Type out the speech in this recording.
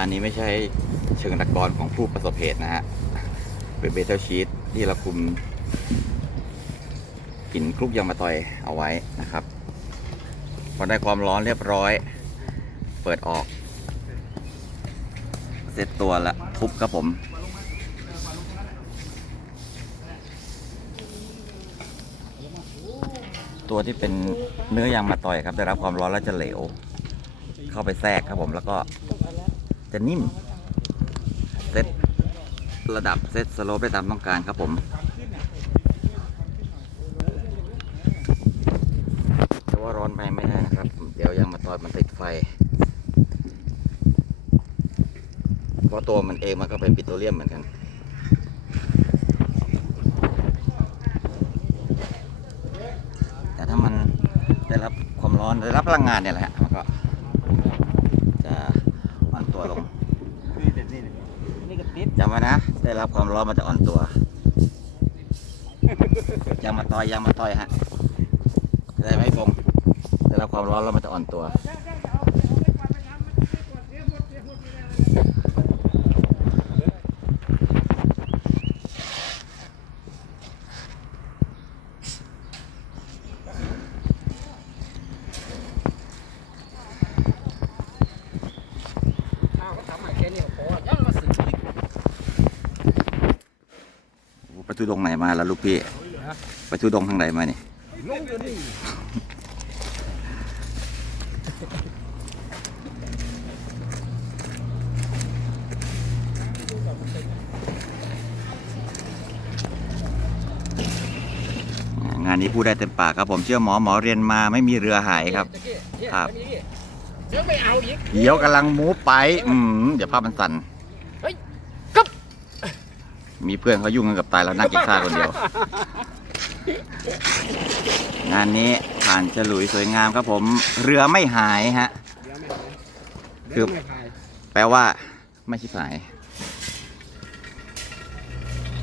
อันนี้ไม่ใช่เชิงตะกอนของผู้ประสบเหตุนะฮะ เป็นเบเทลชีตที่เราคุมกลิ่นคลุกยางมะตอยเอาไว้นะครับ พอได้ความร้อนเรียบร้อย เปิดออก เซตตัวละทุบครับผมตัวที่เป็นเนื้อยางมะตอยครับได้รับความร้อนแล้วจะเหลว เข้าไปแทรกครับผมแล้วก็ จะนิ่มเซตระดับเซตสโลปได้ตามต้องการครับผมแต่ว่าร้อนไปไม่ได้นะครับ เดี๋ยวยางมะตอยมันติดไฟเพราะตัวมันเองมันก็เป็นปิโตรเลียมเหมือนกันแต่ถ้ามันได้รับความร้อนได้รับพลังงานเนี่ยแหละฮะมันก็จะอ่อนตัวลง นี่ก็ติดจำไว้นะ ได้รับความร้อนมันจะอ่อนตัวยางมาตอยยางมาตอยฮะได้ไหมผมได้รับความร้อนแล้วมันจะอ่อนตัวข้าวก็ทำให้แค่นี้ก็พอยังมาซื้ออีก ไปทุดงไหนมาแล้วลูกพี่ไปทุดงทางไหนมานี่ลงอยู่นี่งานนี้พูดได้เต็มปากครับผมเชื่อหมอหมอเรียนมาไม่มีเรือหายครับครับเดี๋ยวไม่เอาอีกเดี๋ยวกำลังมูฟไป อืมเดี๋ยวภาพมันสั่นเฮ้ยกับ มีเพื่อนเขายุ่งกันกับตายแล้วนั่งกินข้าวคนเดียว งานนี้ผ่านฉลุยสวยงามครับผม เรือไม่หายฮะ คือ แปลว่าไม่ชิบหาย